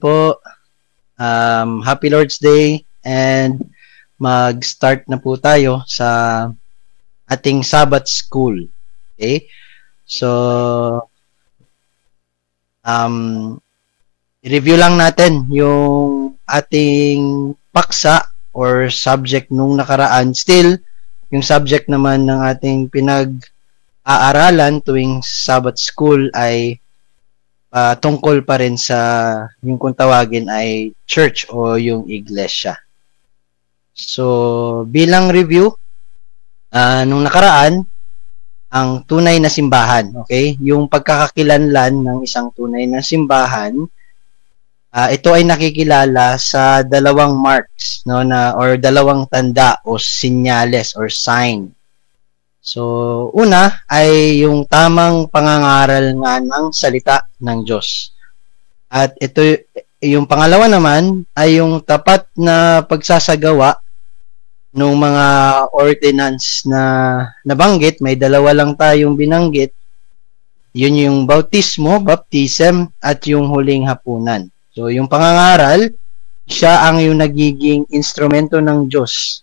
po. Happy Lord's Day and mag-start na po tayo sa ating Sabbath School. Okay? So, review lang natin yung ating paksa or subject nung nakaraan. Still, yung subject naman ng ating pinag-aaralan tuwing Sabbath School ay tungkol pa rin sa yung kung tawagin ay church o yung iglesia. So, bilang review, nung nakaraan, ang tunay na simbahan, okay? Yung pagkakakilanlan ng isang tunay na simbahan, ito ay nakikilala sa dalawang marks, no, or dalawang tanda o sinyales or sign. So, una ay yung tamang pangangaral nga ng salita ng Diyos. At ito, yung pangalawa naman ay yung tapat na pagsasagawa ng mga ordinance na nabanggit. May dalawa lang tayong binanggit. Yun yung bautismo, baptism, at yung huling hapunan. So, yung pangangaral, siya ang yung nagiging instrumento ng Diyos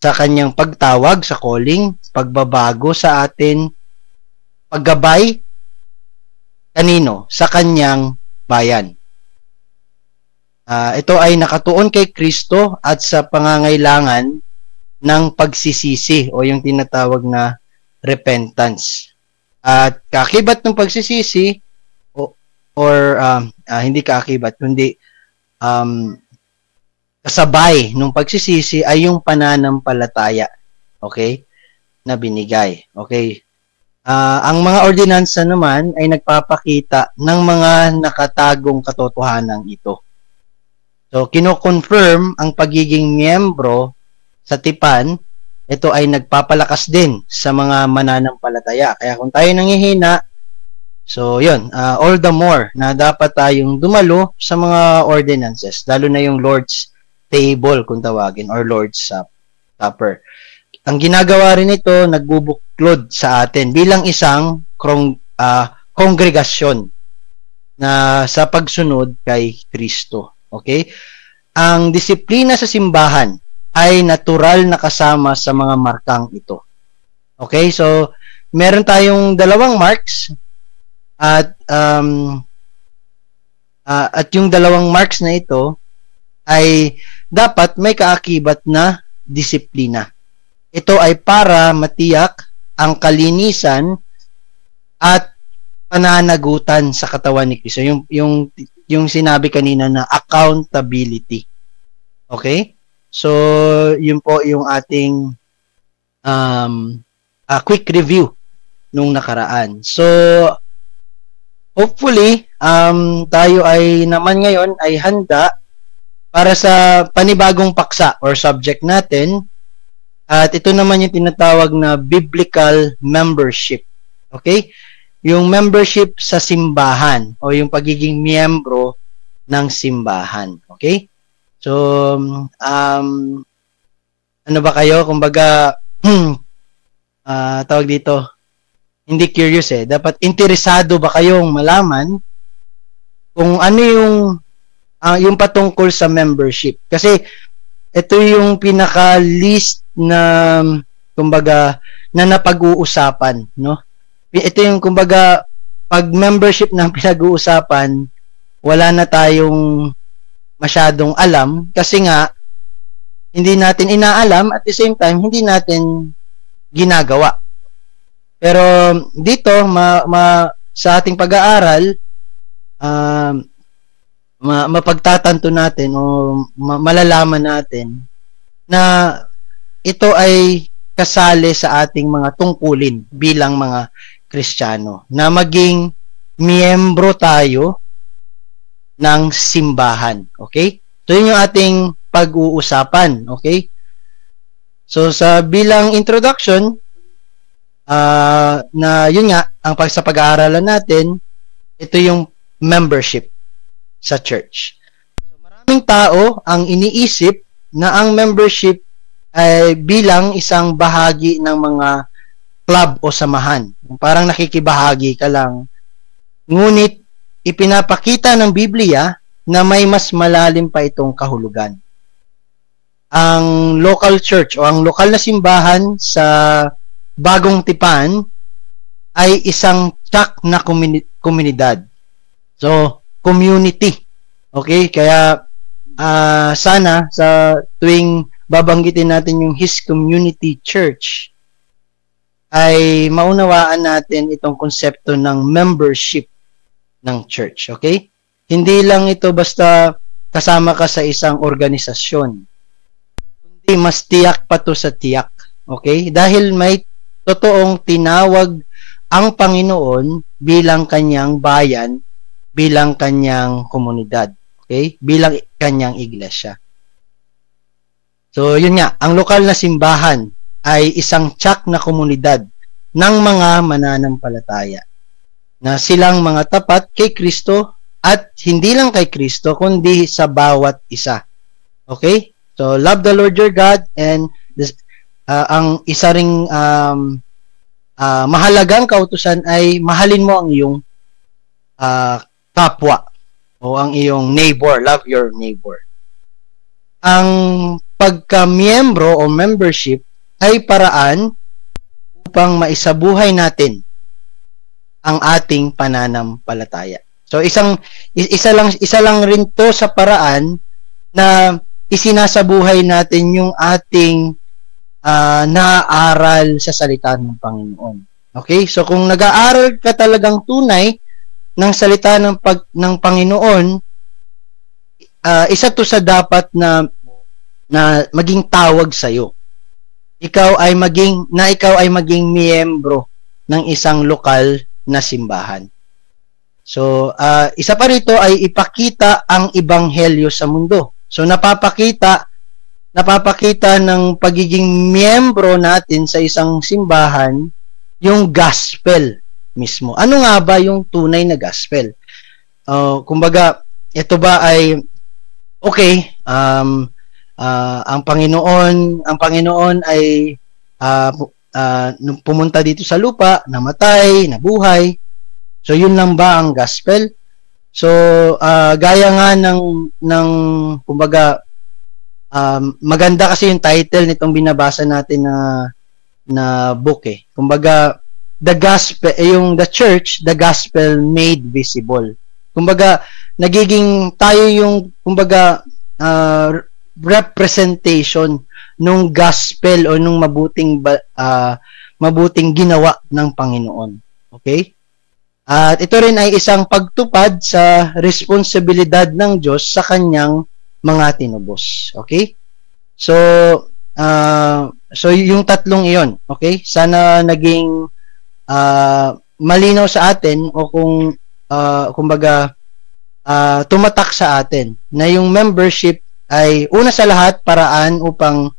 sa kanyang pagtawag, sa calling, pagbabago sa atin, paggabay, kanino? Sa kanyang bayan. Ito ay nakatuon kay Kristo at sa pangangailangan ng pagsisisi o yung tinatawag na repentance. At kaakibat ng pagsisisi hindi kaakibat, kundi kasabay nung pagsisisi ay yung pananampalataya, okay, na binigay. Okay. Ang mga ordinansa naman ay nagpapakita ng mga nakatagong katotohanan ito. So, kino-confirm ang pagiging miyembro sa tipan. Ito ay nagpapalakas din sa mga mananampalataya. Kaya kung tayo nanghihina, so yun, all the more na dapat tayong dumalo sa mga ordinances, lalo na yung Lord's table kung tawagin or Lord's Supper. Ang ginagawa rin ito, nagbubuklod sa atin bilang isang kongregasyon na sa pagsunod kay Kristo. Okay? Ang disiplina sa simbahan ay natural na kasama sa mga markang ito. Okay? So, meron tayong dalawang marks at yung dalawang marks na ito ay dapat may kaakibat na disiplina. Ito ay para matiyak ang kalinisan at pananagutan sa katawan ni Kristo. Yung sinabi kanina na accountability. Okay? So, yun po yung ating quick review nung nakaraan. So, hopefully, tayo ay naman ngayon ay handa para sa panibagong paksa or subject natin. At ito naman yung tinatawag na biblical membership. Okay? Yung membership sa simbahan o yung pagiging miyembro ng simbahan. Okay? So, ano ba kayo? Kumbaga, tawag dito, hindi curious eh. Dapat interesado ba kayong malaman kung ano yung patungkol sa membership? Kasi ito yung pinaka-list na kumbaga na napag-uusapan, no? Ito yung kumbaga pag membership na pinag-uusapan, wala na tayong masyadong alam kasi nga hindi natin inaalam at the same time hindi natin ginagawa. Pero dito sa ating pag-aaral mapagtatanto natin o malalaman natin na ito ay kasali sa ating mga tungkulin bilang mga Kristiyano na maging miyembro tayo ng simbahan. Okay? So, yun yung ating pag-uusapan. Okay? So, sa bilang introduction, na yun nga, sa pag-aaralan natin, ito yung membership sa church. So, maraming tao ang iniisip na ang membership ay bilang isang bahagi ng mga club o samahan. Parang nakikibahagi ka lang. Ngunit ipinapakita ng Biblia na may mas malalim pa itong kahulugan. Ang local church o ang lokal na simbahan sa Bagong Tipan ay isang tiyak na komunidad. So, community. Okay? Kaya sana sa tuwing babanggitin natin yung His Community Church ay maunawaan natin itong konsepto ng membership ng church. Okay? Hindi lang ito basta kasama ka sa isang organisasyon. Kundi mas tiyak pa to sa tiyak. Okay? Dahil may totoong tinawag ang Panginoon bilang kanyang bayan, bilang kanyang komunidad, okay? Bilang kanyang iglesia. So, yun nga, ang lokal na simbahan ay isang tiyak na komunidad ng mga mananampalataya na silang mga tapat kay Kristo at hindi lang kay Kristo kundi sa bawat isa. Okay? So, love the Lord your God, and ang isa ring mahalagang kautusan ay mahalin mo ang iyong kapwa o ang iyong neighbor. Love your neighbor. Ang pagka-miyembro o membership ay paraan upang maisabuhay natin ang ating pananampalataya. So isa lang rin to sa paraan na isinasabuhay natin yung ating naaaral sa salita ng Panginoon. Okay? So kung nag-aaral ka talagang tunay ng salita ng Panginoon, isa to sa dapat na maging tawag sa iyo. Ikaw ay maging miyembro ng isang lokal na simbahan. So isa pa rito ay ipakita ang ebanghelyo sa mundo. So napapakita ng pagiging miyembro natin sa isang simbahan yung gospel mismo. Ano nga ba yung tunay na gospel? Kumbaga, ito ba ay okay, ang Panginoon ay nung pumunta dito sa lupa, namatay, nabuhay. So yun lang ba ang gospel? So gaya nga ng kumbaga, maganda kasi yung title nitong binabasa natin na book eh. Kumbaga, the church, the gospel made visible. Kumbaga, nagiging tayo yung representation nung gospel o nung mabuting ginawa ng Panginoon. Okay? At ito rin ay isang pagtupad sa responsibilidad ng Diyos sa kanyang mga tinubos. Okay? So yung tatlong iyon, okay? Sana naging malinaw sa atin o kumbaga tumatak sa atin na yung membership ay una sa lahat paraan upang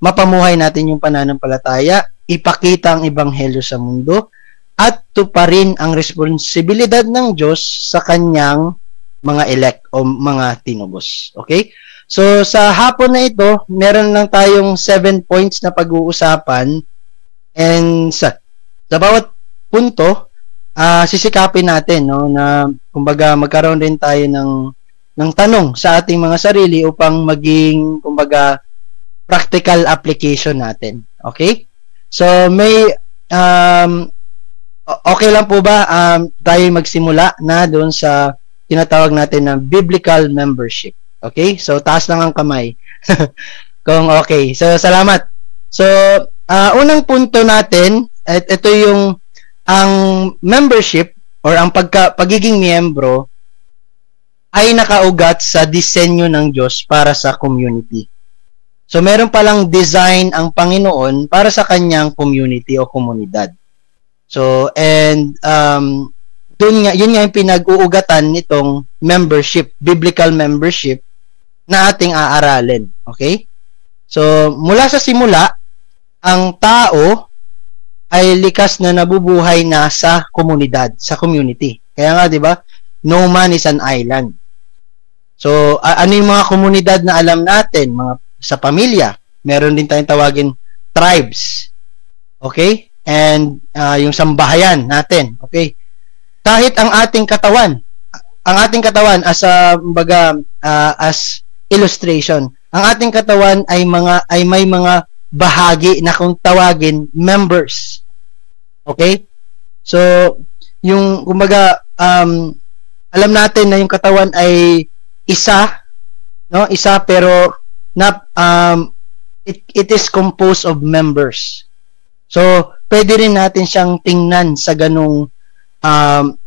mapamuhay natin yung pananampalataya, ipakita ang ebanghelyo sa mundo, at tuparin ang responsibilidad ng Diyos sa kanyang mga elect o mga tinubos. Okay? So, sa hapon na ito, meron lang tayong 7 points na pag-uusapan, and sa bawat punto, sisikapin natin na kumbaga magkaroon din tayo ng tanong sa ating mga sarili upang maging kumbaga practical application natin. Okay? So, may okay lang po ba tayo magsimula na doon sa tinatawag natin na biblical membership. Okay? So, taas lang ang kamay. Kung okay. So, salamat. So, unang punto natin, ito yung ang membership or ang pagiging miyembro ay nakaugat sa disenyo ng Diyos para sa community. So, meron palang design ang Panginoon para sa kanyang community o komunidad. So, and yun nga yung pinag-uugatan nitong membership, biblical membership na ating aaralin. Okay? So, mula sa simula, ang tao ay likas na nabubuhay na sa komunidad, sa community. Kaya nga, di ba? No man is an island. So, ano yung mga komunidad na alam natin? Sa pamilya. Meron din tayong tawagin tribes. Okay? And yung sambahayan natin. Okay? Kahit ang ating katawan, ang ating katawan as as illustration, ang ating katawan ay may mga bahagi na kung tawagin members. Okay? So, yung kumbaga alam natin na yung katawan ay isa, no? Isa pero it is composed of members. So, pwede rin natin siyang tingnan sa ganung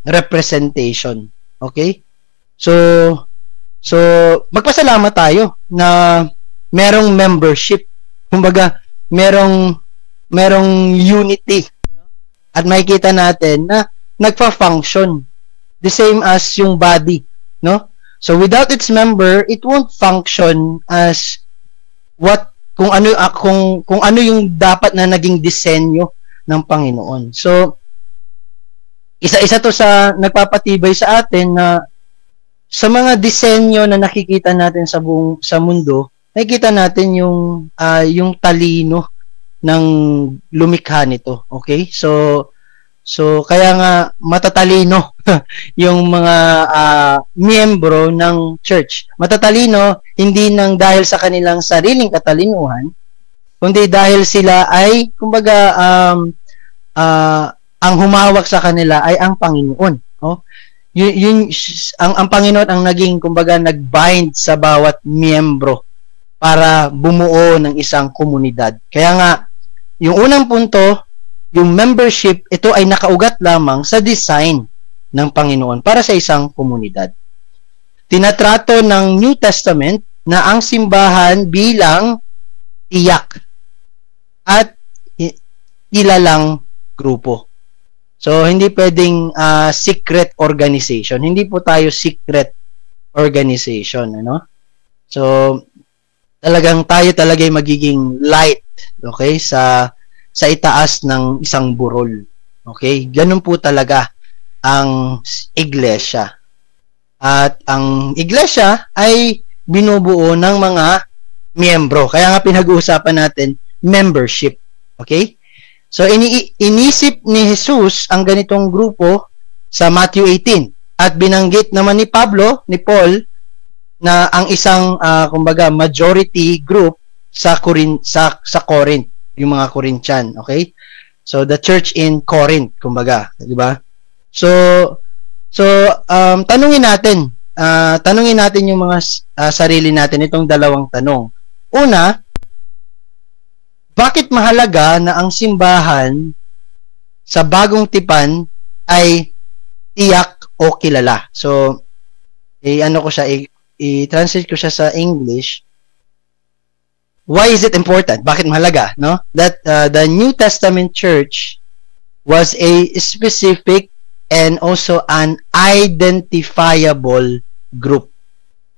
representation. Okay? So magpasalamat tayo na merong membership. Kumbaga, merong unity. At makikita natin na nagfa-function the same as yung body, no? So without its member, it won't function as kung ano yung dapat na naging disenyo ng Panginoon. So isa-isa to sa nagpapatibay sa atin na sa mga disenyo na nakikita natin sa mundo, nakikita natin yung talino ng lumikha nito. Okay? So kaya nga matatalino yung mga miyembro ng church. Matatalino hindi nang dahil sa kanilang sariling katalinuhan, kundi dahil sila ay kumbaga ang humawak sa kanila ay ang Panginoon. Oh? Ang Panginoon ang naging kumbaga nagbind sa bawat miyembro para bumuo ng isang komunidad. Kaya nga yung unang punto, yung membership, ito ay nakaugat lamang sa design ng Panginoon para sa isang komunidad. Tinatrato ng New Testament na ang simbahan bilang tiyak at kilalang grupo. So, hindi pwedeng secret organization. Hindi po tayo secret organization. Ano? So, tayo talaga magiging light, okay, sa itaas ng isang burol. Okay? Ganun po talaga ang iglesia. At ang iglesia ay binubuo ng mga miyembro. Kaya nga pinag-uusapan natin membership. Okay? So, inisip ni Jesus ang ganitong grupo sa Matthew 18. At binanggit naman ni Paul, na ang isang, kumbaga, majority group sa Corinth, yung mga Corinthian, okay? So the church in Corinth, kumbaga, di ba? So tanungin natin yung mga sarili natin itong dalawang tanong. Una, bakit mahalaga na ang simbahan sa bagong tipan ay tiyak o kilala? So i-translate ko siya sa English. Why is it important? Bakit mahalaga, no? That the New Testament church was a specific and also an identifiable group.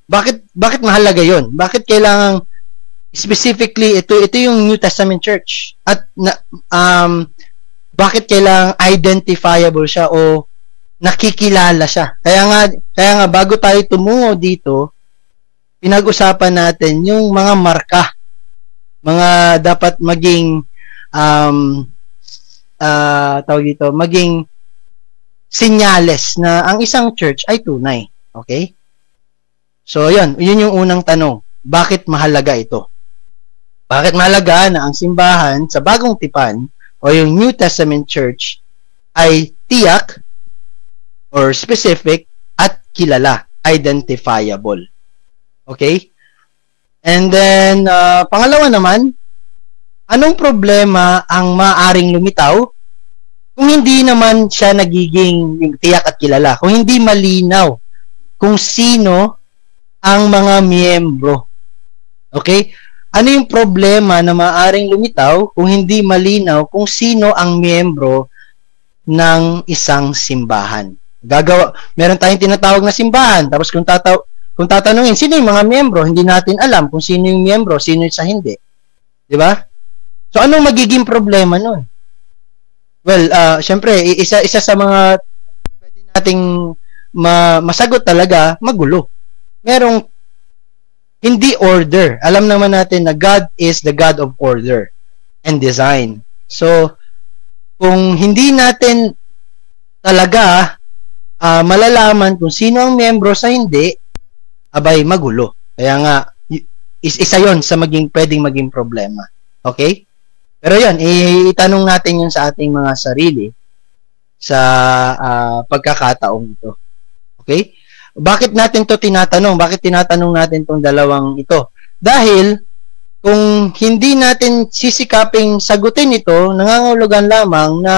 Bakit mahalaga 'yon? Bakit kailangan specifically ito yung New Testament church? At bakit kailangan identifiable siya o nakikilala siya? Kaya nga bago tayo tumungo dito, pinag-usapan natin yung mga marka, mga dapat maging maging senyales na ang isang church ay tunay. Okay? So, yun yung unang tanong. Bakit mahalaga ito? Bakit mahalaga na ang simbahan sa bagong tipan o yung New Testament church ay tiyak or specific at kilala, identifiable. Okay? And then, pangalawa naman, anong problema ang maaring lumitaw kung hindi naman siya nagiging tiyak at kilala? Kung hindi malinaw kung sino ang mga miyembro. Okay? Ano yung problema na maaring lumitaw kung hindi malinaw kung sino ang miyembro ng isang simbahan? Meron tayong tinatawag na simbahan, tapos kung tatanungin, sino yung mga miyembro? Hindi natin alam kung sino yung miyembro, sino yung sa hindi. Di ba? So, anong magiging problema nun? Well, syempre, isa sa mga pwede nating masagot talaga, magulo. Merong hindi order. Alam naman natin na God is the God of order and design. So, kung hindi natin talaga malalaman kung sino ang miyembro sa hindi, abay magulo. Kaya nga, isa yon sa pwedeng maging problema. Okay? Pero yan, itanong natin yun sa ating mga sarili sa pagkakataong ito. Okay? Bakit natin to tinatanong? Bakit tinatanong natin tong dalawang ito? Dahil kung hindi natin sisikaping sagutin ito, nangangahulugan lamang na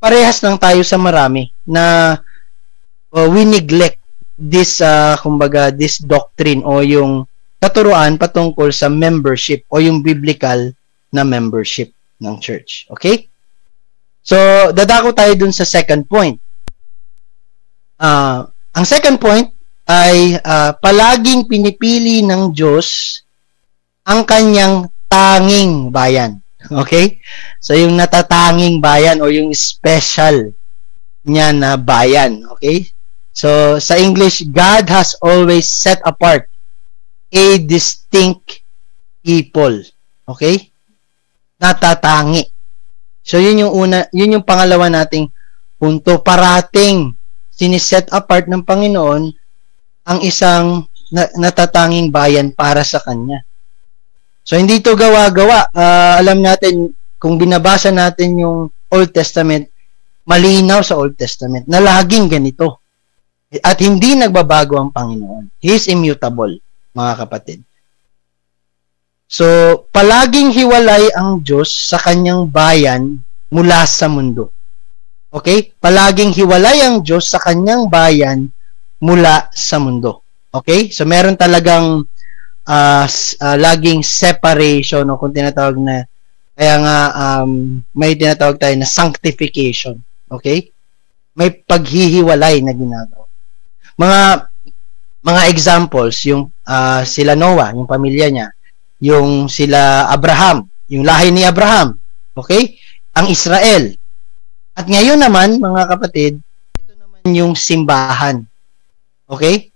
parehas lang tayo sa marami na we neglect this kumbaga this doctrine o yung katuruan patungkol sa membership o yung biblical na membership ng church. Okay? So, dadako tayo dun sa second point. Ang second point ay palaging pinipili ng Diyos ang kanyang tanging bayan. Okay? So, yung natatanging bayan o yung special niya na bayan. Okay? So, sa English, God has always set apart a distinct people. Okay? Natatangi. So, yun yung pangalawa nating punto. Parating siniset apart ng Panginoon ang isang natatanging bayan para sa Kanya. So, hindi ito gawa-gawa. Alam natin, kung binabasa natin yung Old Testament, malinaw sa Old Testament na laging ganito. At hindi nagbabago ang Panginoon. He is immutable, mga kapatid. So, palaging hiwalay ang Diyos sa Kanyang bayan mula sa mundo. Okay? Palaging hiwalay ang Diyos sa Kanyang bayan mula sa mundo. Okay? So, meron talagang laging separation o kung tinatawag na, kaya nga may tinatawag tayo na sanctification. Okay? May paghihiwalay na ginagawa. Mga examples, yung sila Noah, yung pamilya niya, yung sila Abraham, yung lahi ni Abraham. Okay? Ang Israel. At ngayon naman, mga kapatid, ito naman yung simbahan. Okay?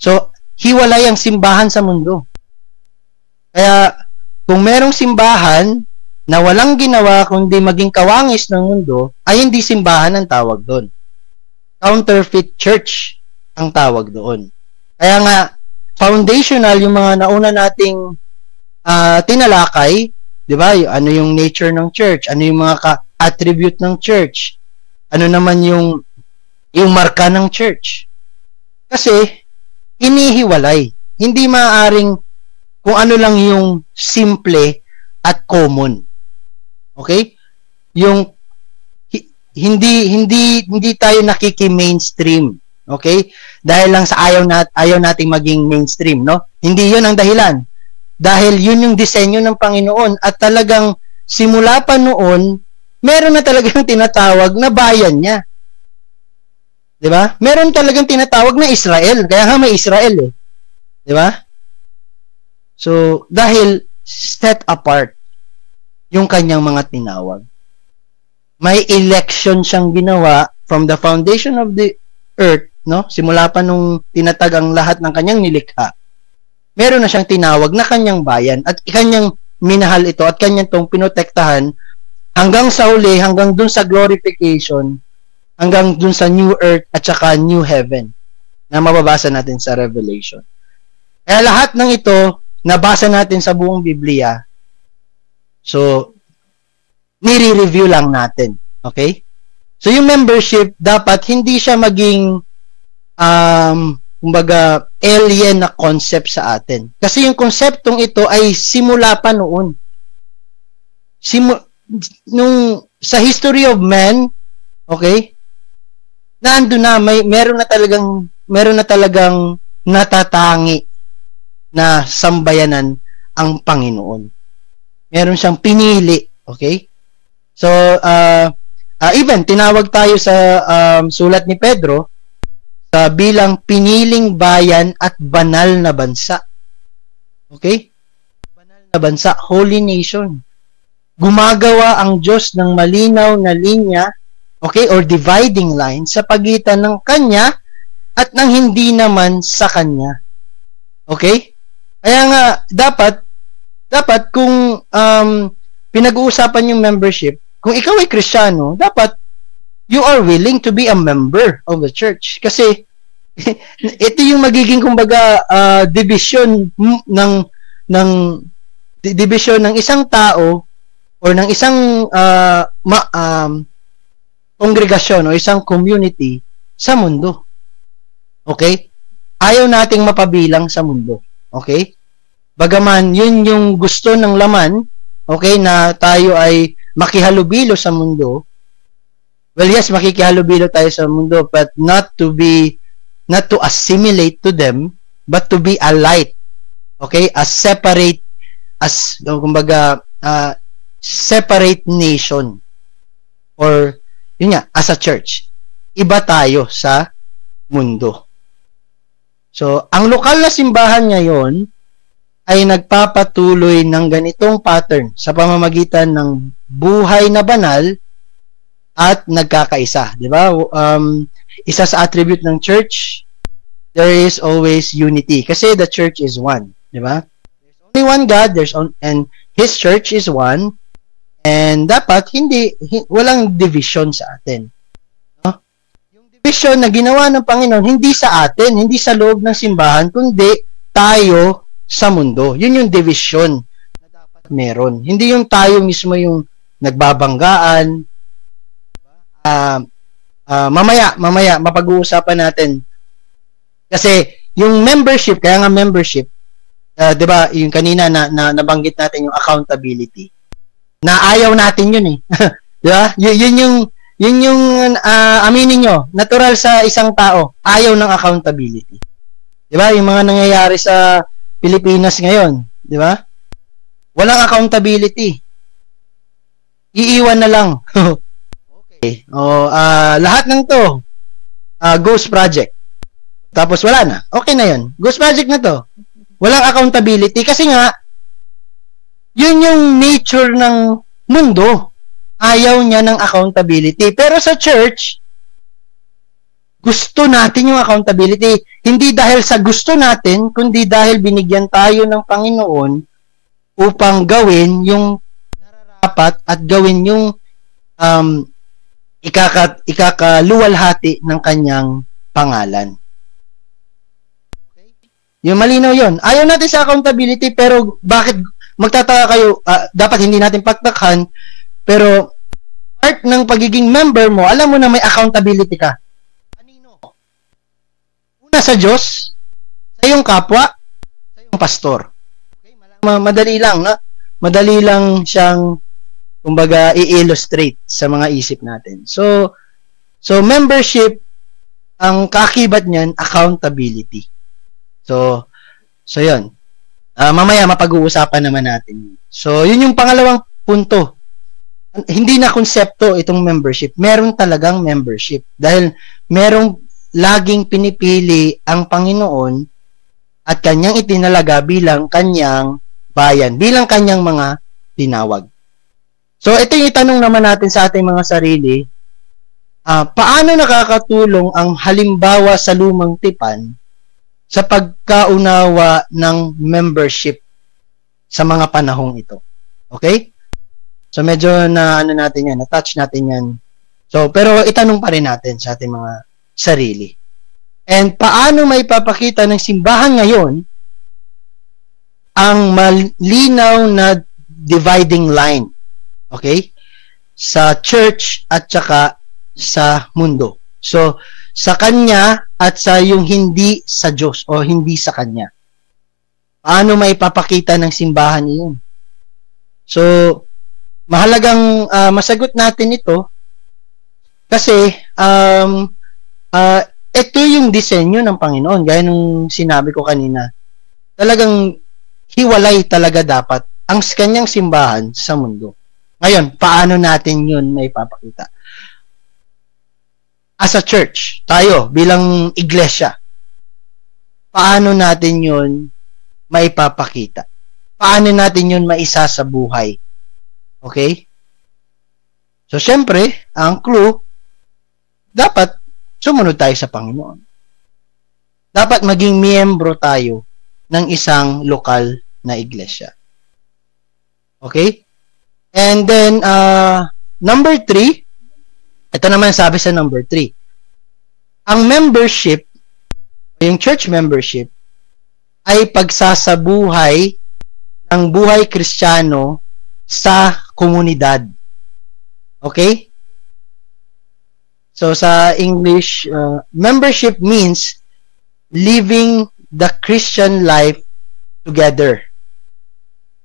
So, hiwalay ang simbahan sa mundo. Kaya, kung merong simbahan na walang ginawa kundi maging kawangis ng mundo, ay hindi simbahan ang tawag doon. Counterfeit church ang tawag doon. Kaya nga, foundational yung mga nauna nating tinalakay, di ba? Ano yung nature ng church? Ano yung mga attribute ng church? Ano naman yung marka ng church? Kasi, hinihiwalay. Hindi maaaring kung ano lang yung simple at common. Okay? Yung hindi tayo nakiki-mainstream. Okay? Dahil lang sa ayaw nating maging mainstream, no? Hindi 'yun ang dahilan. Dahil 'yun yung disenyo ng Panginoon at talagang simula pa noon, meron na talagang tinatawag na bayan niya. 'Di ba? Meron talagang tinatawag na Israel. Kaya nga may Israel eh. 'Di ba? So, dahil set apart yung kanyang mga tinawag. May election siyang ginawa from the foundation of the earth, no? Simula pa nung tinatag ang lahat ng kanyang nilikha. Meron na siyang tinawag na kanyang bayan at kanyang minahal ito at kanyang tong pinotektahan hanggang sa huli, hanggang dun sa glorification, hanggang dun sa new earth at saka new heaven na mababasa natin sa Revelation. Kaya lahat ng ito, nabasa natin sa buong Biblia. So, nire-review lang natin. Okay? So, yung membership, dapat hindi siya maging kumbaga, alien na concept sa atin. Kasi yung konseptong ito ay simula pa noon. Sa history of man, okay, naandun na, meron na talagang natatangi na sambayanan ang Panginoon. Meron siyang pinili, okay? So, even tinawag tayo sa sulat ni Pedro bilang piniling bayan at banal na bansa. Okay? Banal na bansa, holy nation. Gumagawa ang Diyos ng malinaw na linya, okay, or dividing line sa pagitan ng Kanya at ng hindi naman sa Kanya. Okay? Kaya nga, dapat kung pinag-uusapan yung membership, kung ikaw ay Kristiyano, dapat you are willing to be a member of the church. Kasi ito yung magiging kumbaga division ng isang tao or ng isang kongregasyon o isang community sa mundo. Okay? Ayaw nating mapabilang sa mundo. Okay? Bagaman yun yung gusto ng laman, okay, na tayo ay makihalubilo sa mundo. Well, yes, makikihalubilo tayo sa mundo, but not to assimilate to them, but to be a light. Okay? Separate nation. Or, yun nga, as a church. Iba tayo sa mundo. So, ang lokal na simbahan ngayon ay nagpapatuloy ng ganitong pattern sa pamamagitan ng buhay na banal at nagkakaisa. Di ba? Isa sa attribute ng church, there is always unity. Kasi the church is one. Di ba? There's only one God, and His church is one, and dapat walang division sa atin. No? Yung division na ginawa ng Panginoon, hindi sa atin, hindi sa loob ng simbahan, kundi tayo sa mundo. Yun yung division na dapat meron. Hindi yung tayo mismo yung nagbabanggaan. Mamaya mapag-uusapan natin. Kasi yung membership, kaya nga membership, 'di ba, yung kanina na nabanggit natin yung accountability. Na ayaw natin yun eh. 'Di ba? Yun yung aminin nyo, natural sa isang tao, ayaw ng accountability. 'Di ba? Yung mga nangyayari sa Pilipinas ngayon, 'di ba? Walang accountability. Iiwan na lang. Okay. Lahat ng 'to ghost project. Tapos wala na. Okay na 'yon. Ghost project na 'to. Walang accountability kasi nga yun yung nature ng mundo. Ayaw niya ng accountability. Pero sa church, gusto natin yung accountability. Hindi dahil sa gusto natin, kundi dahil binigyan tayo ng Panginoon upang gawin yung nararapat at gawin yung ikakaluwalhati ng kanyang pangalan. Yung malinaw yon. Ayaw natin sa accountability, pero bakit magtataka kayo, dapat hindi natin pagtakhan, pero part ng pagiging member mo, alam mo na may accountability ka. Una sa Diyos, sa iyong kapwa, sa iyong pastor. Okay? Madali lang, no? Madali lang siyang, kumbaga, i-illustrate sa mga isip natin. So membership, ang kaakibat niyan, accountability. So yun. Mamaya mapag-uusapan naman natin. So, yun yung pangalawang punto. Hindi na konsepto itong membership. Meron talagang membership. Dahil merong laging pinipili ang Panginoon at kanyang itinalaga bilang kanyang bayan, bilang kanyang mga tinawag. So, ito yung itanong naman natin sa ating mga sarili. Paano nakakatulong ang halimbawa sa lumang tipan sa pagkaunawa ng membership sa mga panahong ito? Okay? So, medyo na-touch natin yan. So, pero itanong pa rin natin sa ating mga sarili. And paano may papakita ng simbahan ngayon ang malinaw na dividing line? Okay? Sa church at saka sa mundo. So, sa kanya at sa yung hindi sa Diyos o hindi sa kanya. Paano may papakita ng simbahan iyon? So, mahalagang masagot natin ito kasi ito yung disenyo ng Panginoon. Gaya nung sinabi ko kanina, talagang hiwalay talaga dapat ang kanyang simbahan sa mundo. Ngayon, paano natin yun may papakita? As a church, tayo bilang iglesia, paano natin yun maipapakita? Paano natin yun maisa sa buhay? Okay? So, syempre, ang clue, dapat sumunod tayo sa Panginoon. Dapat maging miyembro tayo ng isang lokal na iglesia. Okay? And then, number 3, Ito naman sabi sa number 3. Ang membership, yung church membership, ay pagsasabuhay ng buhay Kristiyano sa komunidad. Okay? So sa English, membership means living the Christian life together.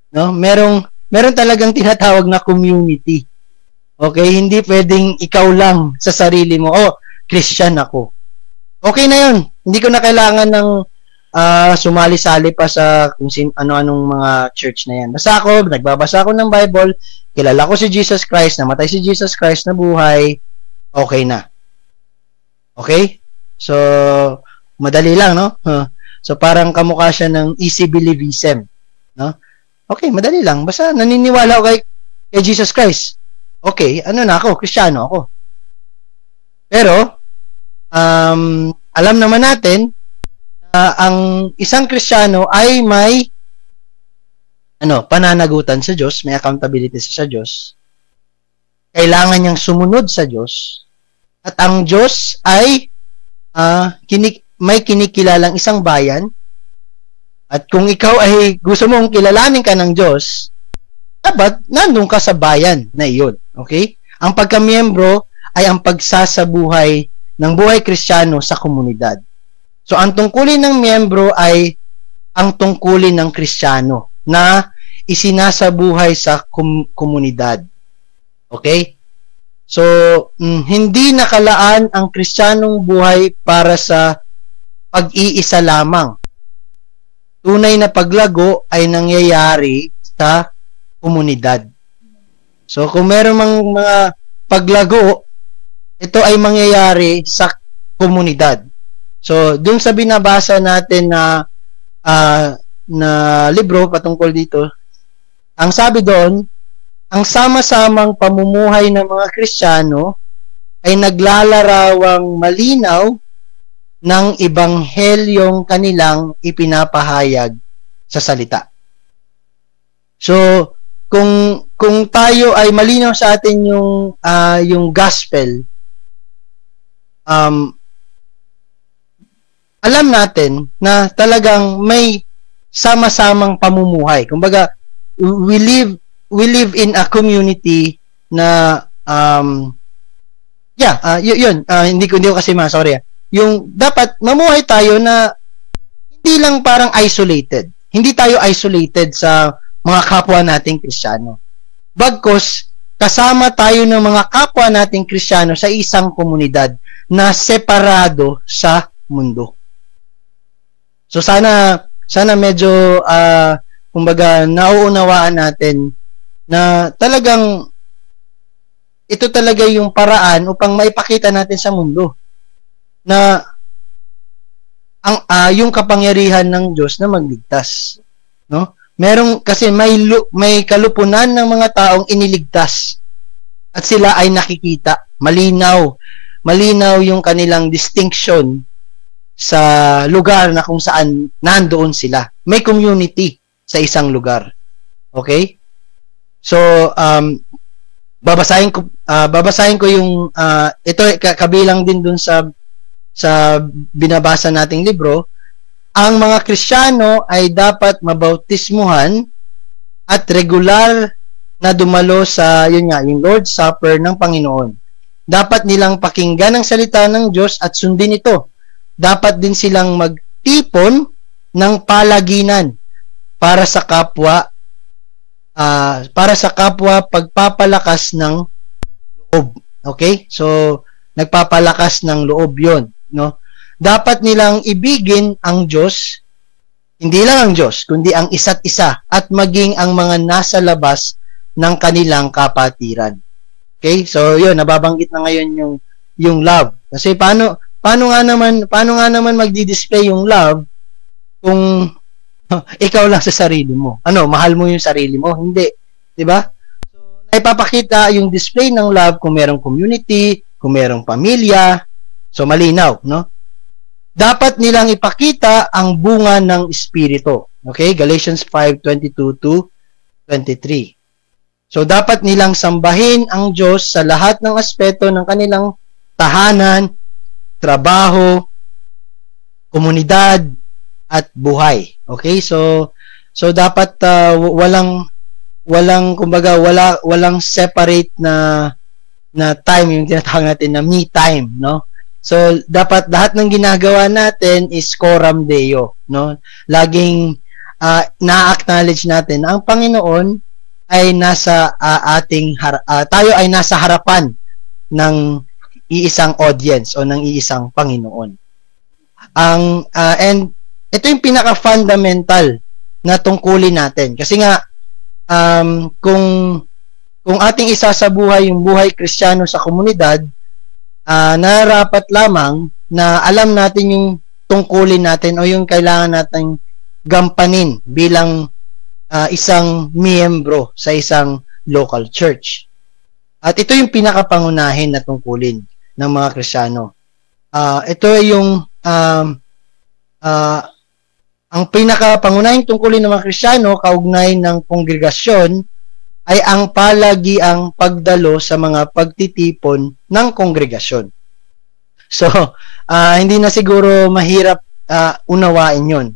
No? Meron talagang tinatawag na community. Okay? Hindi pwedeng ikaw lang sa sarili mo, oh, Christian ako. Okay na yun. Hindi ko na kailangan ng sumali-sali pa sa kung ano-anong mga church na yan. Basta ako, nagbabasa ako ng Bible, kilala ko si Jesus Christ, namatay si Jesus Christ, na buhay, okay na. Okay? So, madali lang, no? So, parang kamukha siya ng easy believism. No? Okay, madali lang. Basta naniniwala ako kay Jesus Christ. Okay, ano na ako? Kristiyano ako. Pero, alam naman natin ang isang Kristiyano ay may pananagutan sa Diyos, may accountability sa Diyos. Kailangan niyang sumunod sa Diyos. At ang Diyos ay may kinikilalang isang bayan. At kung ikaw ay gusto mong kilalanin ka ng Diyos, dapat nandun ka sa bayan na iyon. Okay? Ang pagkamiyembro ay ang pagsasabuhay ng buhay Kristiyano sa komunidad. So, ang tungkulin ng miyembro ay ang tungkulin ng Kristiyano na isinasabuhay sa komunidad. Okay? So, hindi nakalaan ang Kristiyanong buhay para sa pag-iisa lamang. Tunay na paglago ay nangyayari sa komunidad. So, kung meron mga paglago, ito ay mangyayari sa komunidad. So, dun sa binabasa natin na libro patungkol dito, ang sabi doon, ang sama-samang pamumuhay ng mga Kristiyano ay naglalarawang malinaw ng ebanghelyong kanilang ipinapahayag sa salita. So, kung tayo ay malinaw sa atin yung gospel, alam natin na talagang may sama-samang pamumuhay. Kumbaga, we live in a community na hindi ko kasi sorry. Yung dapat mamuhay tayo na hindi lang parang isolated. Hindi tayo isolated sa mga kapwa nating Kristiyano. Bagkus kasama tayo ng mga kapwa nating Kristiyano sa isang komunidad na separado sa mundo. So sana medyo kumbaga nauunawaan natin na talagang ito talaga yung paraan upang maipakita natin sa mundo na yung kapangyarihan ng Diyos na magligtas, no? Kasi may kalupunan ng mga taong iniligtas at sila ay nakikita, malinaw yung kanilang distinction sa lugar na kung saan nandoon sila. May community sa isang lugar. Okay? So, babasahin ko yung ito kabilang din dun sa binabasa nating libro. Ang mga Kristiyano ay dapat mabautismuhan at regular na dumalo sa yung Lord's Supper ng Panginoon. Dapat nilang pakinggan ang salita ng Diyos at sundin ito. Dapat din silang magtipon ng palaginan para sa kapwa pagpapalakas ng loob. Okay? So, nagpapalakas ng loob 'yon, no? Dapat nilang ibigin ang Diyos, hindi lang ang Diyos, kundi ang isa't isa at maging ang mga nasa labas ng kanilang kapatiran. Okay? So, 'yun, nababanggit na ngayon yung love. Kasi paano nga naman magdi-display yung love kung ikaw lang sa sarili mo? Mahal mo yung sarili mo? Hindi, 'di ba? So, naipapakita yung display ng love kung merong community, kung merong pamilya. So, malinaw, no? Dapat nilang ipakita ang bunga ng Espiritu. Okay? Galatians 5:22-23. So, dapat nilang sambahin ang Diyos sa lahat ng aspeto ng kanilang tahanan, trabaho, komunidad, at buhay. Okay? So dapat walang separate na time, yung tinatawag natin na me time, no? So dapat lahat ng ginagawa natin is coram deo, no? Laging na-acknowledge natin ang Panginoon ay nasa tayo ay nasa harapan ng iisang audience o ng iisang Panginoon. And ito yung pinaka-fundamental na tungkulin natin. Kasi nga, kung ating isasabuhay yung buhay Kristiyano sa komunidad, narapat lamang na alam natin yung tungkulin natin o yung kailangan natin gampanin bilang isang miyembro sa isang local church. At ito yung pinakapangunahin na tungkulin ng mga Kristiyano. Ito yung ang pinakapangunahing tungkulin ng mga Kristiyano kaugnay ng kongregasyon ay ang palagiang pagdalo sa mga pagtitipon ng kongregasyon. So, hindi na siguro mahirap unawain yon.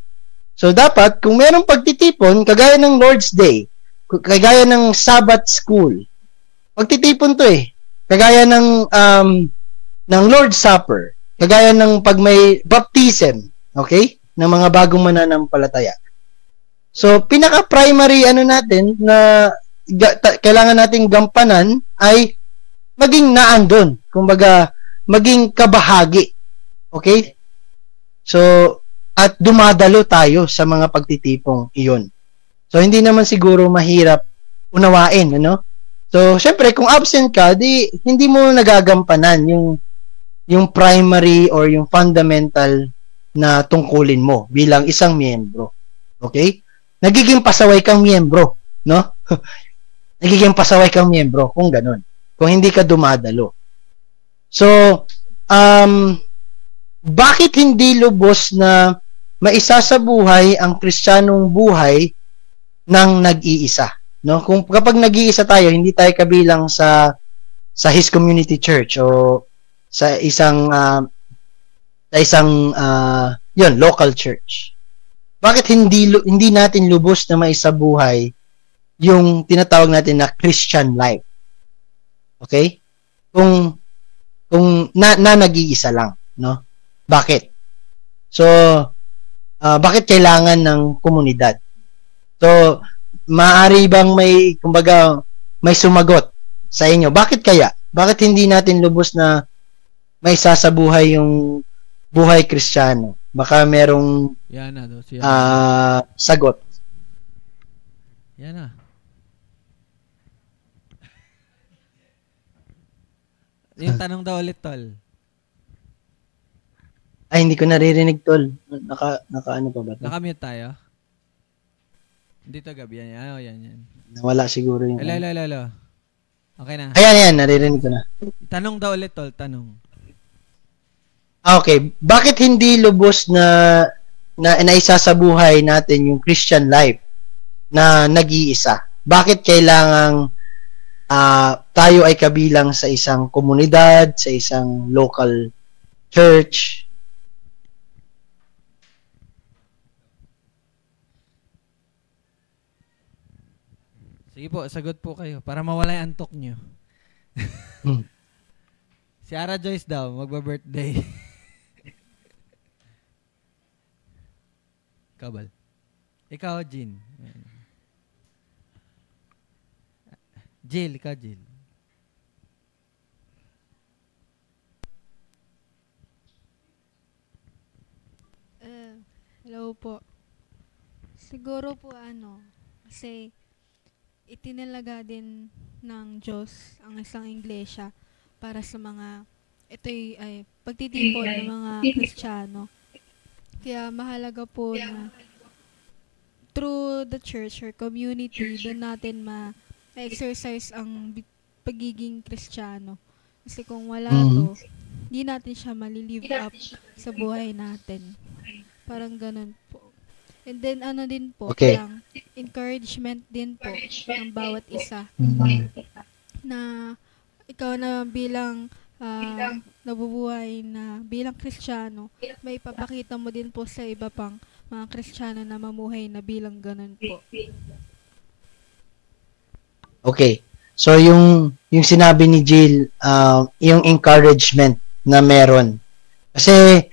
So, dapat, kung mayroong pagtitipon, kagaya ng Lord's Day, kagaya ng Sabbath School, pagtitipon to eh. Kagaya ng Lord's Supper, kagaya ng pag may baptism, okay? Ng mga bagong mananampalataya. So, pinaka-primary natin na kailangan nating gampanan ay maging naandun. Kumbaga, maging kabahagi. Okay? So, at dumadalo tayo sa mga pagtitipong iyon. So, hindi naman siguro mahirap unawain, ano? So, syempre, kung absent ka, hindi mo nagagampanan yung primary or yung fundamental na tungkulin mo bilang isang miyembro. Okay? Nagiging pasaway kang miyembro, no? Nagiging pasaway kang miyembro kung ganun. Kung hindi ka dumadalo. So, bakit hindi lubos na maisasabuhay ang Kristiyanong buhay ng nag-iisa? No? Kung kapag nag-iisa tayo, hindi tayo kabilang sa His Community Church o sa isang local church. Bakit hindi natin lubos na maisabuhay yung tinatawag natin na Christian life? Okay? Kung nag-iisa lang, no? Bakit? So, bakit kailangan ng komunidad? So, maaari bang may sumagot sa inyo? Bakit kaya? Bakit hindi natin lubos na may sasabuhay yung buhay Kristiyano? Baka merong sagot. Yan na. Yung tanong daw ulit, tol. Ay, hindi ko naririnig, tol. Naka-ano pa ba? Naka-mute tayo? Hindi to gabi. Yan. Nawala siguro yung... Hello. Okay na. Ayan, naririnig ko na. Tanong daw ulit, tol. Tanong. Okay. Bakit hindi lubos na isasabuhay natin yung Christian life na nag-iisa? Bakit kailangang tayo ay kabilang sa isang komunidad, sa isang local church? Sige po, sagot po kayo para mawala yung antok nyo. Si Ara Joyce daw, magba-birthday. Kabal. Ikaw, Jean. Jill, ikaw, Jill. Hello po. Siguro po kasi itinalaga din ng Diyos ang isang iglesia para sa mga ay pagtitipon ng mga Kristiyano. Kaya mahalaga po na through the church or community doon natin ma-exercise ang pagiging Kristiyano. Kasi kung wala to, hindi natin siya malilive up sa buhay natin. Parang ganun po. And then ano din po, Okay. parang encouragement din po ng bawat isa na ikaw na bilang nabubuhay na bilang Kristiyano, may ipapakita mo din po sa iba pang mga Kristiyano na mamuhay na bilang ganun po. Okay. So yung sinabi ni Jill, yung encouragement na meron. Kasi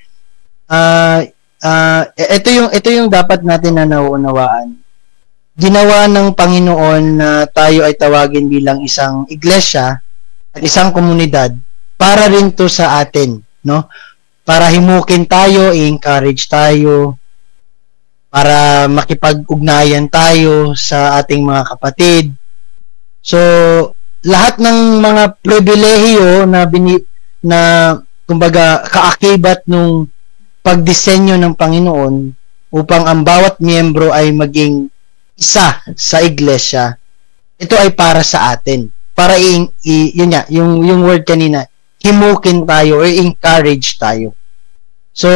ito yung dapat natin na nauunawaan. Ginawa ng Panginoon na tayo ay tawagin bilang isang iglesia at isang komunidad para rin to sa atin, no? Para himukin tayo, i-encourage tayo, para makipag-ugnayan tayo sa ating mga kapatid. So, lahat ng mga pribilehiyo na kumbaga kaakibat nung pagdisenyo ng Panginoon upang ang bawat miyembro ay maging isa sa iglesia, ito ay para sa atin. Para yun nga, yung word kanina, himukin tayo or encourage tayo. So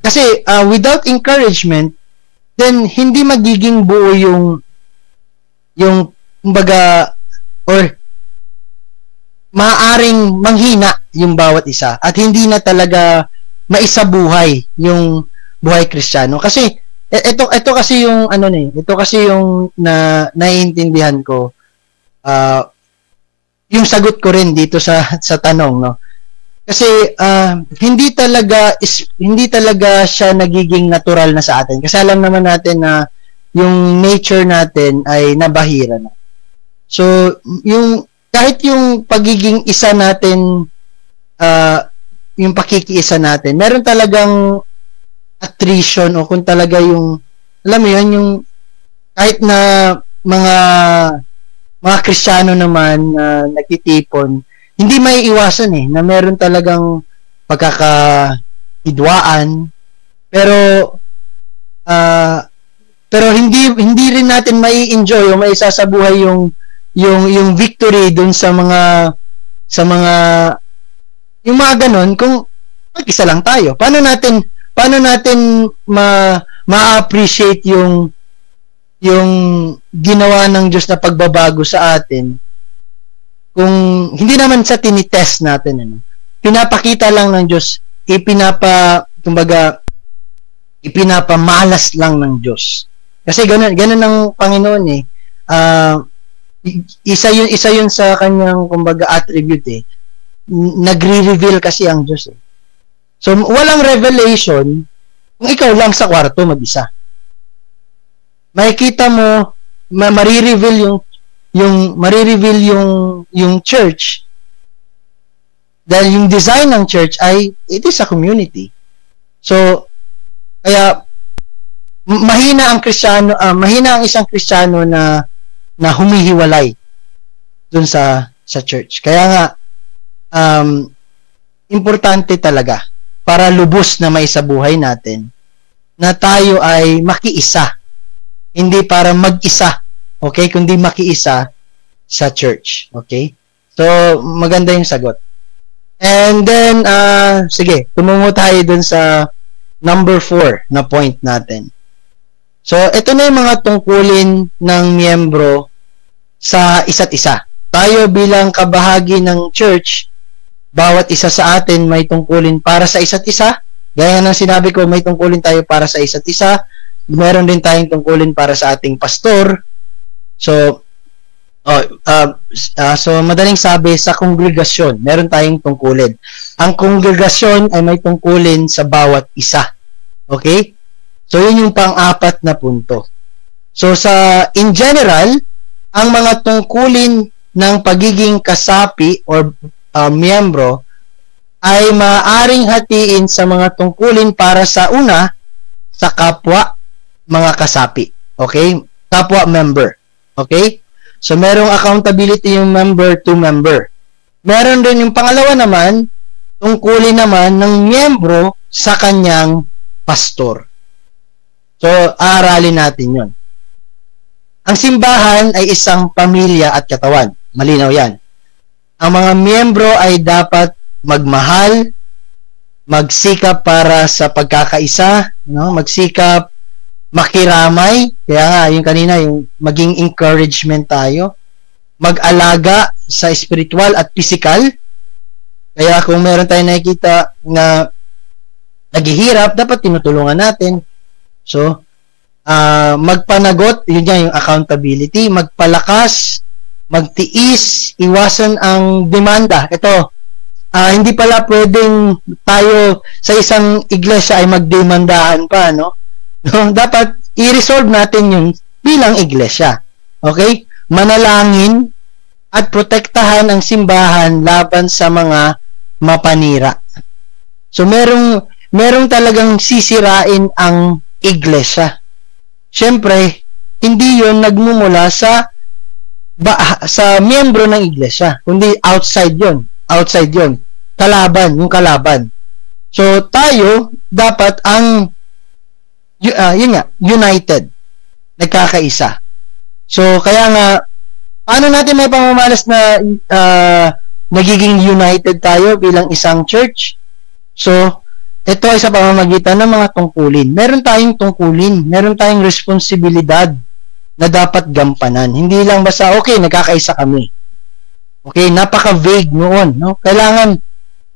kasi without encouragement, then hindi magiging buo yung kumbaga or maaaring manghina yung bawat isa at hindi na talaga maisabuhay yung buhay Kristiyano. Kasi ito kasi yung ito kasi yung naiintindihan ko, yung sagot ko rin dito sa tanong, no. Kasi hindi talaga siya nagiging natural na sa atin. Kasi alam naman natin na yung nature natin ay nabahira na. So, kahit yung pagiging isa natin, yung pakikiisa natin, meron talagang attrition o kung talaga yung, alam mo yun, yung kahit na mga Kristiyano naman na nagtitipon, hindi may iwasan na meron talagang pagkakahidwaan, pero hindi rin natin mai-enjoy o maisasabuhay yung victory dun sa mga yung mga ganon kung mag-isa lang tayo. Paano natin ma-appreciate yung ginawa ng Diyos na pagbabago sa atin kung hindi naman sa tinitest natin, pinapakita lang ng Diyos, ipinapamalas lang ng Diyos. Kasi ganun ang Panginoon isa yun sa kanyang kumbaga attribute nagre-reveal kasi ang Diyos So walang revelation kung ikaw lang sa kwarto mag-isa. Makikita mo marireveal yung church dahil yung design ng church ay it is a community. So kaya mahina ang isang Kristiyano na humihiwalay dun sa church. Kaya nga importante talaga para lubos na maisabuhay natin na tayo ay makiisa. Hindi para mag-isa, okay? Kundi makiisa sa church, okay? So maganda yung sagot. And then sige, tumungo tayo dun sa number 4 na point natin. So ito na yung mga tungkulin ng miyembro sa isa't isa. Tayo bilang kabahagi ng church, bawat isa sa atin may tungkulin para sa isa't isa. Gaya ng sinabi ko, may tungkulin tayo para sa isa't isa. Meron din tayong tungkulin para sa ating pastor. So madaling sabi, sa kongregasyon, meron tayong tungkulin. Ang kongregasyon ay may tungkulin sa bawat isa. Okay? So, yun yung pang-apat na punto. So, in general, ang mga tungkulin ng pagiging kasapi or miyembro ay maaaring hatiin sa mga tungkulin para sa una, sa kapwa mga kasapi. Okay? Kapwa member. Okay? So, merong accountability yung member to member. Meron din yung pangalawa naman, tungkulin naman ng miyembro sa kanyang pastor. So, aaralin natin yon. Ang simbahan ay isang pamilya at katawan. Malinaw yan. Ang mga miyembro ay dapat magmahal, magsikap para sa pagkakaisa, no? Magsikap makiramay, kaya nga yung kanina yung maging encouragement tayo, mag-alaga sa spiritual at physical. Kaya kung meron tayong nakikita na naghihirap, dapat tinutulungan natin. So, magpanagot, yun nga yung accountability, magpalakas, magtiis, iwasan ang demanda. Ito, hindi pala pwedeng tayo sa isang iglesia ay magdemandahan pa, no? No, dapat i-resolve natin yung bilang iglesia. Okay? Manalangin at protektahan ang simbahan laban sa mga mapanira. So merong talagang sisirain ang iglesia. Siyempre, hindi 'yon nagmumula sa miyembro ng iglesia, kundi outside 'yon. Outside 'yon. Kalaban, yung kalaban. So tayo dapat ang yun nga, united, nagkakaisa. So, kaya nga, paano natin may pamamalas na nagiging united tayo bilang isang church? So, ito ay sa pamamagitan ng mga tungkulin. Meron tayong tungkulin, meron tayong responsibilidad na dapat gampanan. Hindi lang basta, okay, nagkakaisa kami. Okay, napaka-vague noon. No? Kailangan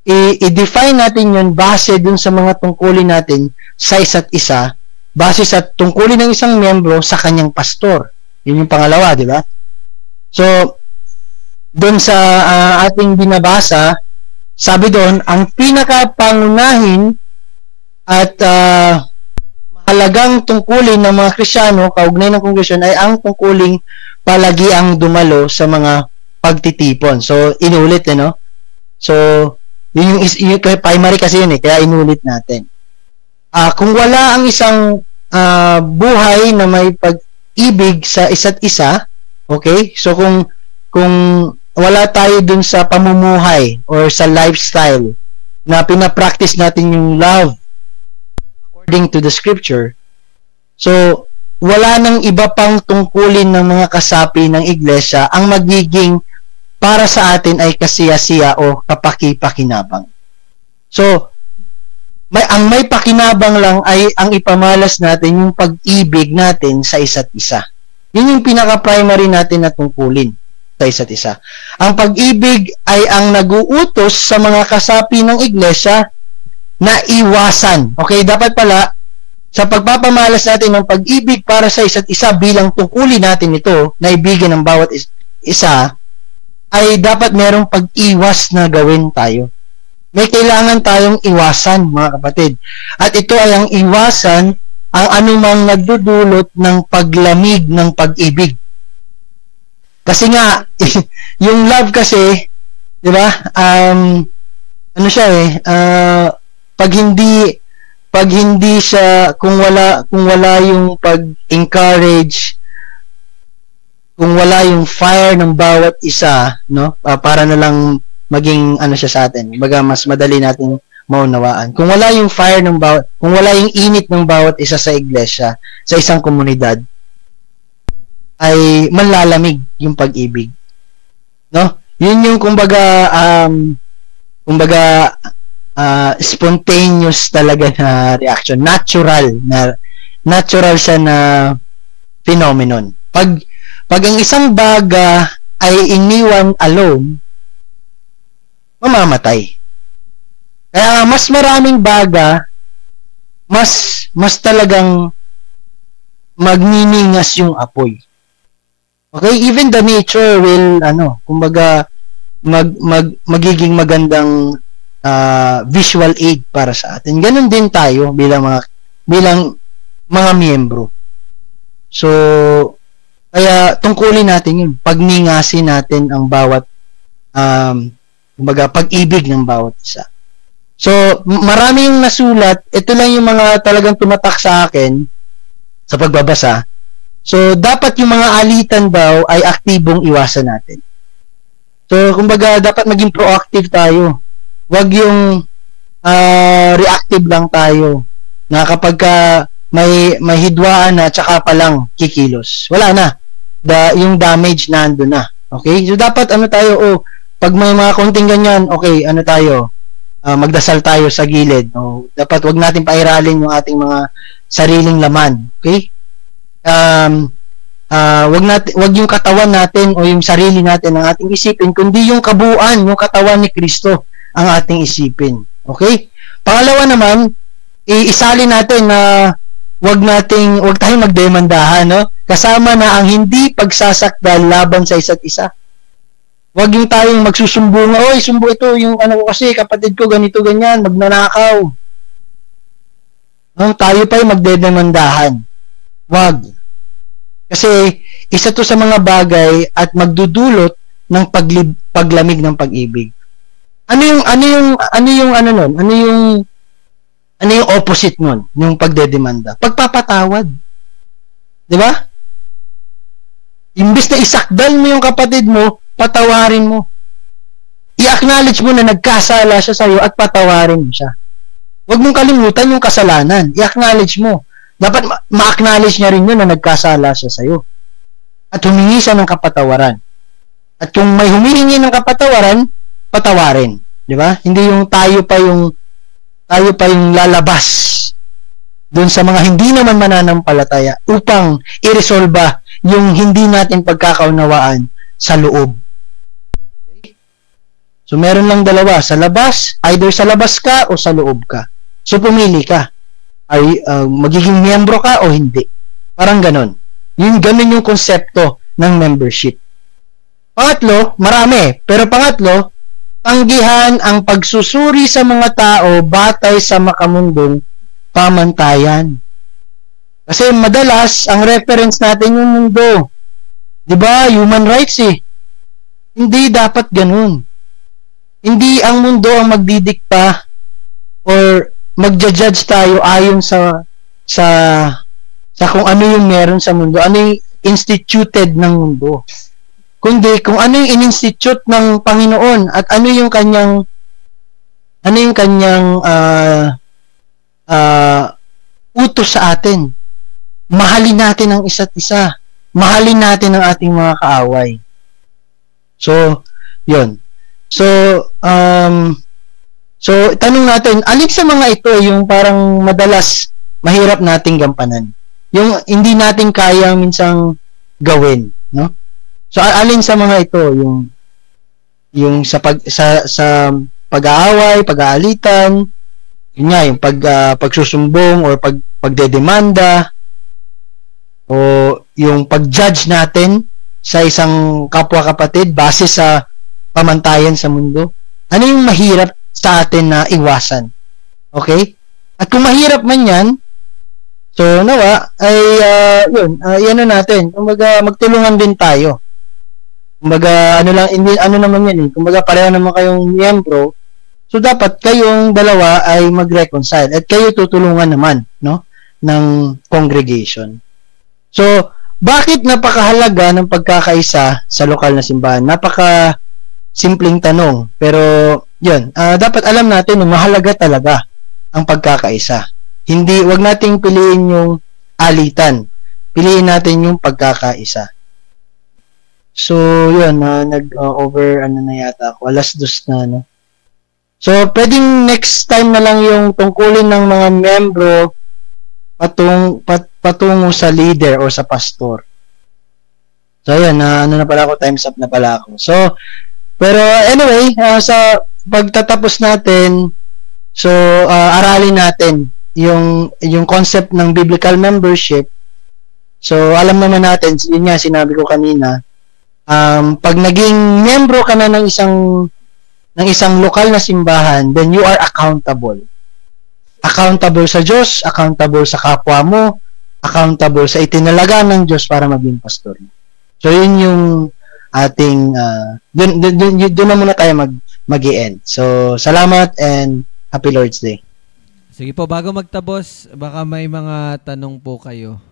i-define natin yun base dun sa mga tungkulin natin sa isa't isa, base sa tungkulin ng isang miyembro sa kanyang pastor. Yun yung pangalawa, di ba? So, doon sa ating binabasa, sabi doon, ang pinakapangunahin at mahalagang tungkulin ng mga Kristiyano, kaugnay ng kongresyon, ay ang tungkuling palagi ang dumalo sa mga pagtitipon. So, inulit, no? So, yung primary kasi yun, kaya inulit natin. Kung wala ang isang buhay na may pag-ibig sa isa't isa, okay? So kung wala tayo dun sa pamumuhay or sa lifestyle na pinapractice natin yung love according to the scripture, so wala nang iba pang tungkulin ng mga kasapi ng iglesia ang magiging para sa atin ay kasiya-siya o kapaki-pakinabang. So, ang may pakinabang lang ay ang ipamalas natin yung pag-ibig natin sa isa't isa. Yun yung pinaka-primary natin na tungkulin sa isa't isa. Ang pag-ibig ay ang naguutos sa mga kasapi ng iglesia na iwasan. Okay, dapat pala sa pagpapamalas natin ng pag-ibig para sa isa't isa bilang tungkulin natin ito na ibigin ng bawat isa, ay dapat merong pag-iwas na gawin tayo. May kailangan tayong iwasan, mga kapatid. At ito ay ang iwasan ang anumang nagdudulot ng paglamig ng pag-ibig. Kasi nga, yung love kasi, di ba, ano siya pag hindi siya, kung wala yung pag-encourage, kung wala yung fire ng bawat isa, no, para na lang maging ano siya sa atin, baga mas madali nating maunawaan. Kung wala yung fire ng kung wala yung init ng bawat isa sa iglesia, sa isang komunidad, ay manlalamig yung pag-ibig. No? Yun yung kumbaga spontaneous talaga na reaction, natural siya na phenomenon. Pag ang isang baga ay iniwan alone, mamamatay. Kaya mas maraming baga, mas talagang magniningas yung apoy. Okay, even the nature will kumbaga magiging magandang visual aid para sa atin. Ganun din tayo bilang mga miyembro. So kaya tungkulin natin yun, pagningasin natin ang bawat kumbaga pag-ibig ng bawat isa. So, maraming nasulat. Ito lang yung mga talagang tumatak sa akin sa pagbabasa. So, dapat yung mga alitan daw ay aktibong iwasan natin. So, kumbaga, dapat maging proactive tayo. Huwag yung reactive lang tayo. Na kapag may hidwaan na, tsaka pa lang kikilos. Wala na. Yung damage na ando na. Okay? So, dapat tayo, pag may mga konting ganyan, okay, tayo? magdasal tayo sa gilid. No? Dapat wag natin pairalin yung ating mga sariling laman. Okay? Wag yung katawan natin o yung sarili natin ang ating isipin, kundi yung kabuuan, yung katawan ni Kristo ang ating isipin. Okay? Pangalawa naman, iisali natin na wag tayong magdemandahan, no? Kasama na ang hindi pagsasakdal laban sa isa't isa. Wag yung tayong magsusumbong, oy, sumbo ito, yung ano ko kasi, kapatid ko, ganito, ganyan, magnanakaw. No? Tayo pa yung magdedemandahan. Wag. Kasi, isa to sa mga bagay at magdudulot ng paglamig ng pag-ibig. Ano yung opposite nun, yung pagdedemanda? Pagpapatawad. Di ba? Imbis na isakdal mo yung kapatid mo, patawarin mo. I-acknowledge mo na nagkasala siya sa'yo at patawarin mo siya. Huwag mong kalimutan yung kasalanan. I-acknowledge mo. Dapat ma-acknowledge niya rin yun na nagkasala siya sa'yo. At humingi siya ng kapatawaran. At kung may humihingi ng kapatawaran, patawarin. Di ba? Hindi yung tayo pa yung lalabas doon sa mga hindi naman mananampalataya upang iresolba yung hindi natin pagkakaunawaan sa loob. Okay? So, meron lang dalawa. Sa labas, either sa labas ka o sa loob ka. So, pumili ka. Magiging miyembro ka o hindi. Parang ganon. Ganon yung konsepto ng membership. Pangatlo, marami. Pero pangatlo, tanggihan ang pagsusuri sa mga tao batay sa makamundong pamantayan. Kasi madalas, ang reference natin yung mundo. Diba? Human rights eh. Hindi dapat ganun. Hindi ang mundo ang magdidikta or magja-judge tayo ayon sa kung ano yung meron sa mundo. Ano yung instituted ng mundo. Kundi kung ano yung in-institute ng Panginoon at ano yung kanyang utos sa atin. Mahalin natin ang isa't isa. Mahalin natin ang ating mga kaaway. So, yun. So, tanong natin, alin sa mga ito yung parang madalas mahirap nating gampanan? Yung hindi natin kaya minsang gawin, no? So, alin sa mga ito yung sa pag-aaway, pag-aalitan, yun nga, yung pagsusumbong or pagdedemanda o yung pag-judge natin sa isang kapwa-kapatid base sa pamantayan sa mundo. Ano yung mahirap sa atin na iwasan? Okay? At kung mahirap man yan, so nawa ay ano natin, kumbaga magtulungan din tayo. Kumbaga ano naman yan eh, kumbaga pareho naman kayong miyembro. So, dapat kayong dalawa ay mag-reconcile at kayo tutulungan naman, no, ng congregation. So, bakit napakahalaga ng pagkakaisa sa lokal na simbahan? Napaka-simpleng tanong. Pero, yun, dapat alam natin na mahalaga talaga ang pagkakaisa. Wag nating piliin yung alitan. Piliin natin yung pagkakaisa. So, yun, nag-over, na yata ako, 2:00 na, no? So, pwedeng next time na lang yung tungkulin ng mga membro patungo sa leader o sa pastor. So, ayan, na pala ako, time's up na pala ako. So, pero anyway, sa pagtatapos natin, so, aralin natin yung concept ng biblical membership. So, alam naman natin, yun nga, sinabi ko kanina, pag naging membro ka na ng isang lokal na simbahan, then you are accountable. Accountable sa Diyos, accountable sa kapwa mo, accountable sa itinalaga ng Diyos para maging pastor. So, yun yung ating, doon na muna tayo mag-i-end. So, salamat and Happy Lord's Day. Sige po, bago magtapos, baka may mga tanong po kayo.